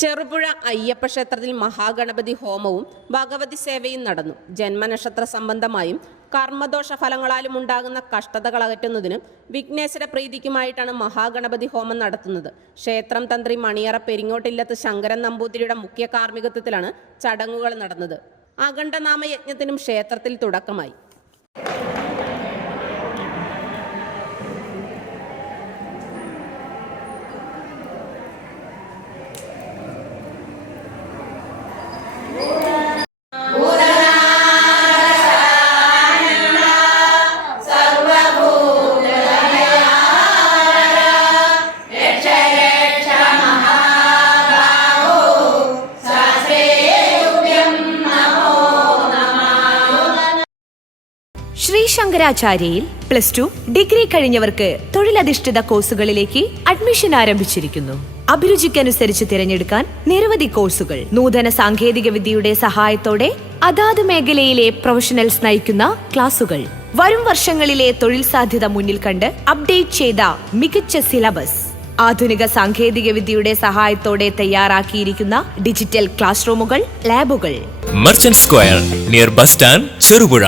ചെറുപുഴ അയ്യപ്പ ക്ഷേത്രത്തിൽ മഹാഗണപതി ഹോമവും ഭഗവതി സേവയും നടന്നു. ജന്മനക്ഷത്ര സംബന്ധമായും കർമ്മദോഷ ഫലങ്ങളാലും ഉണ്ടാകുന്ന കഷ്ടതകൾ അകറ്റുന്നതിനും വിഘ്നേശ്വര പ്രീതിക്കുമായിട്ടാണ് മഹാഗണപതി ഹോമം നടത്തുന്നത്. ക്ഷേത്രം തന്ത്രി മണിയറ പെരിങ്ങോട്ടില്ലത്ത് ശങ്കരൻ നമ്പൂതിരിയുടെ മുഖ്യ കാർമ്മികത്വത്തിലാണ് ചടങ്ങുകൾ നടന്നത്. അഖണ്ഡനാമയജ്ഞത്തിനും ക്ഷേത്രത്തിൽ തുടക്കമായി. ശ്രീ ശങ്കരാചാര്യയിൽ +2 ഡിഗ്രി കഴിഞ്ഞവർക്ക് തൊഴിലധിഷ്ഠിത കോഴ്സുകളിലേക്ക് അഡ്മിഷൻ ആരംഭിച്ചിരിക്കുന്നു. അഭിരുചിക്കനുസരിച്ച് തിരഞ്ഞെടുക്കാൻ നിരവധി കോഴ്സുകൾ. നൂതന സാങ്കേതിക വിദ്യയുടെ സഹായത്തോടെ അതാത് മേഖലയിലെ പ്രൊഫഷണൽസ് നയിക്കുന്ന ക്ലാസുകൾ. വരും വർഷങ്ങളിലെ തൊഴിൽ സാധ്യത മുന്നിൽ കണ്ട് അപ്ഡേറ്റ് ചെയ്ത മികച്ച സിലബസ്. ആധുനിക സാങ്കേതിക വിദ്യയുടെ സഹായത്തോടെ തയ്യാറാക്കിയിരിക്കുന്ന ഡിജിറ്റൽ ക്ലാസ് റൂമുകൾ, ലാബുകൾ. Merchant square near bus stand, Cherupuzha.